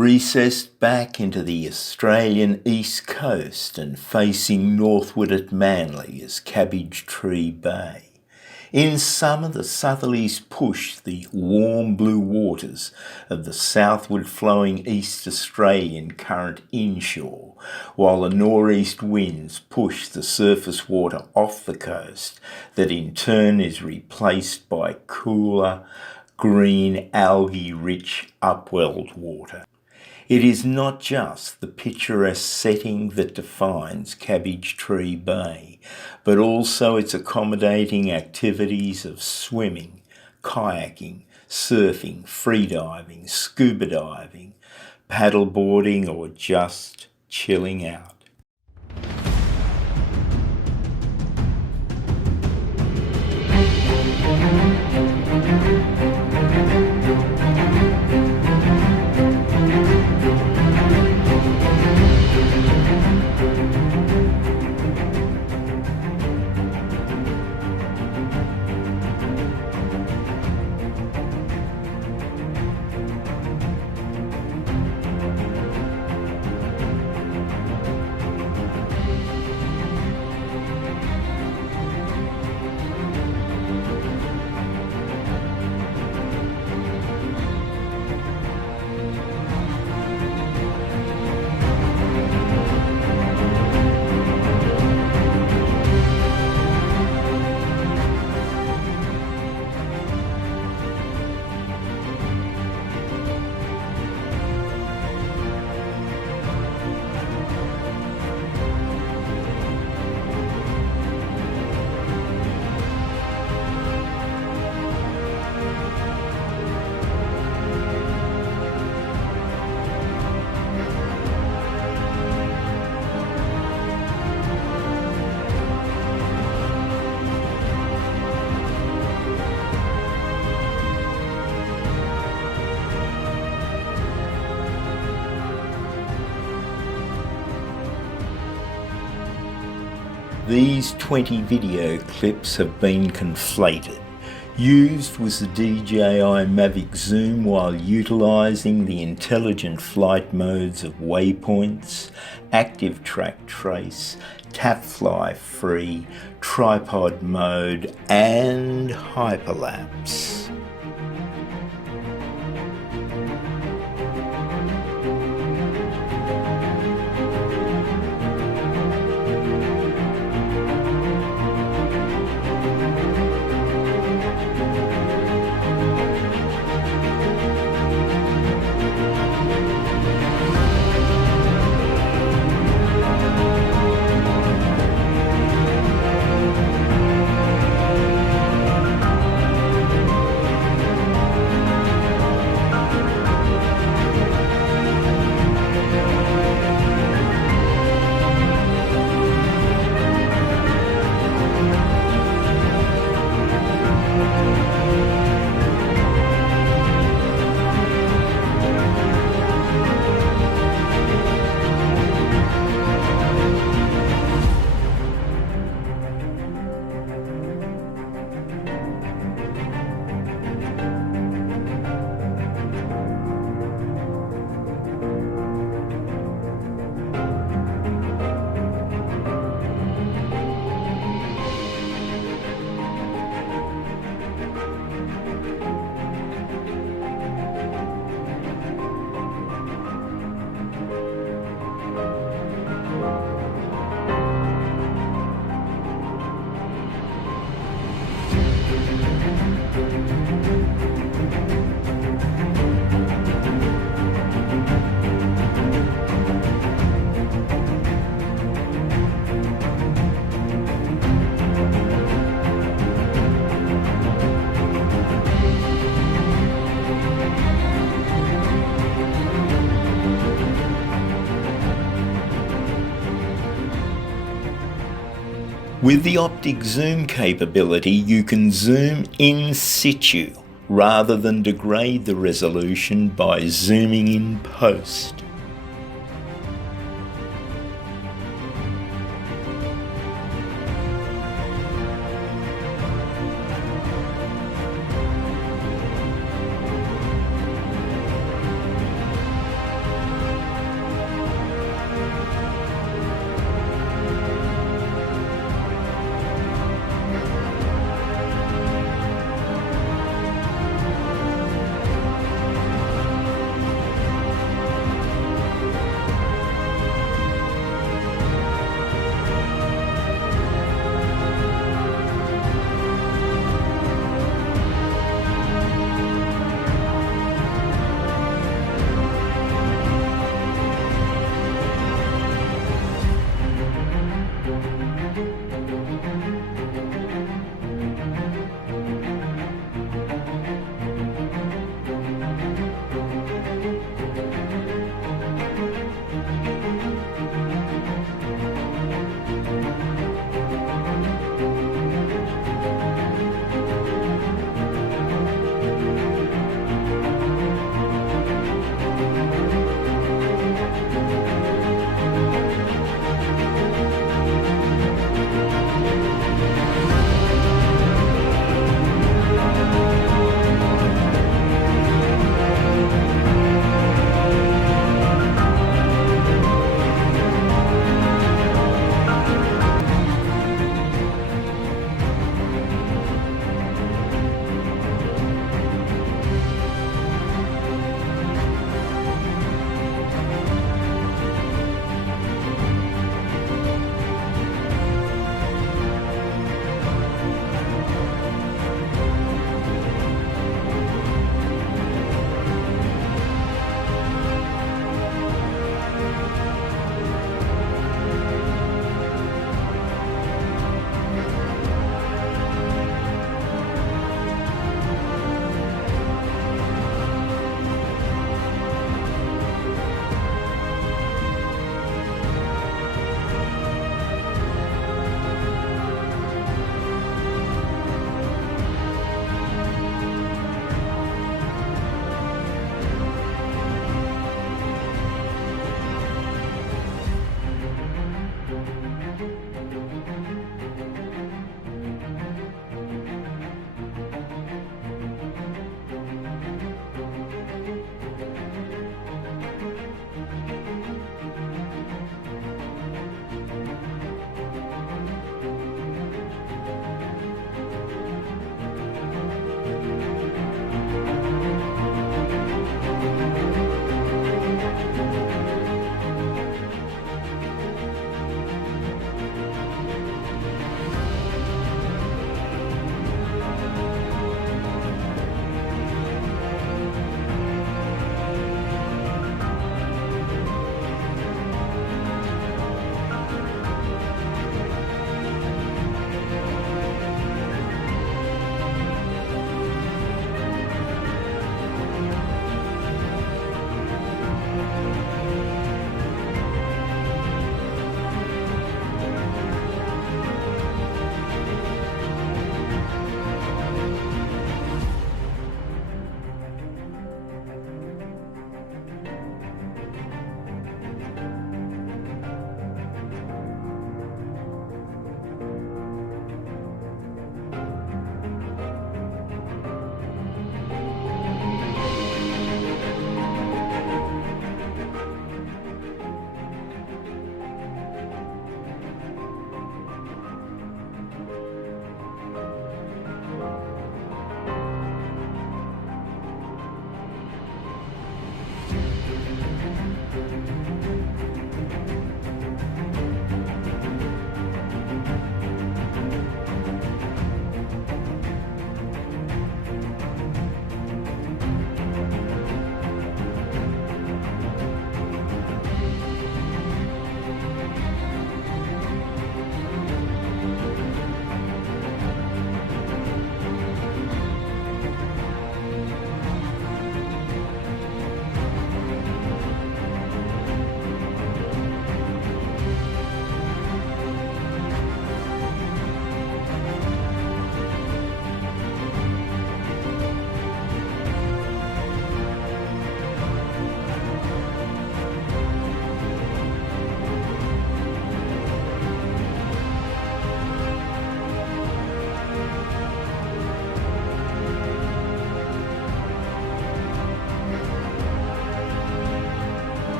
Recessed back into the Australian east coast and facing northward at Manly is Cabbage Tree Bay. In summer, the southerlies push the warm blue waters of the southward flowing East Australian current inshore, while the northeast winds push the surface water off the coast that in turn is replaced by cooler, green, algae-rich upwelled water. It is not just the picturesque setting that defines Cabbage Tree Bay, but also its accommodating activities of swimming, kayaking, surfing, freediving, scuba diving, paddleboarding, or just chilling out. These 20 video clips have been conflated. Used was the DJI Mavic Zoom while utilising the intelligent flight modes of waypoints, active track trace, TapFly free, tripod mode and hyperlapse. With the optic zoom capability, you can zoom in situ rather than degrade the resolution by zooming in post.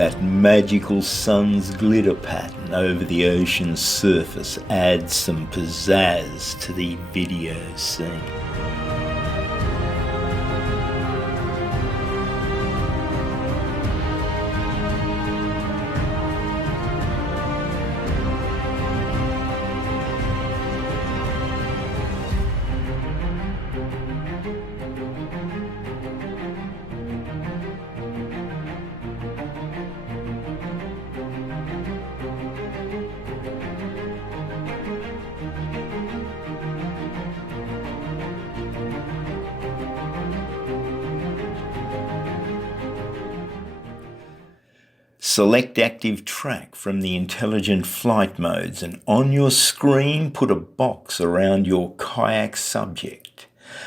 That magical sun's glitter pattern over the ocean's surface adds some pizzazz to the video scene. Select active track from the intelligent flight modes, and on your screen put a box around your kayak subject.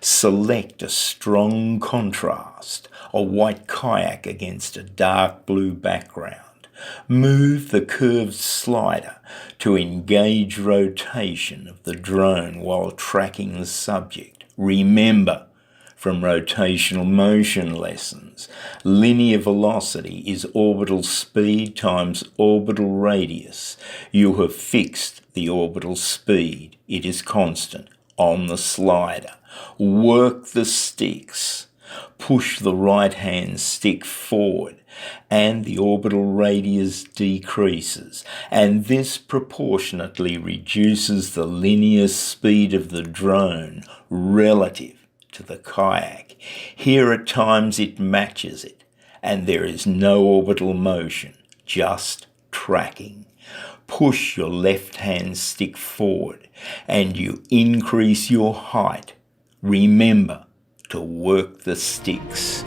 Select a strong contrast, a white kayak against a dark blue background. Move the curved slider to engage rotation of the drone while tracking the subject. Remember, from rotational motion lessons, linear velocity is orbital speed times orbital radius. You have fixed the orbital speed. It is constant on the slider. Work the sticks. Push the right-hand stick forward and the orbital radius decreases, and this proportionately reduces the linear speed of the drone relative to the kayak. Here at times it matches it, and there is no orbital motion, just tracking. Push your left-hand stick forward and you increase your height. Remember to work the sticks.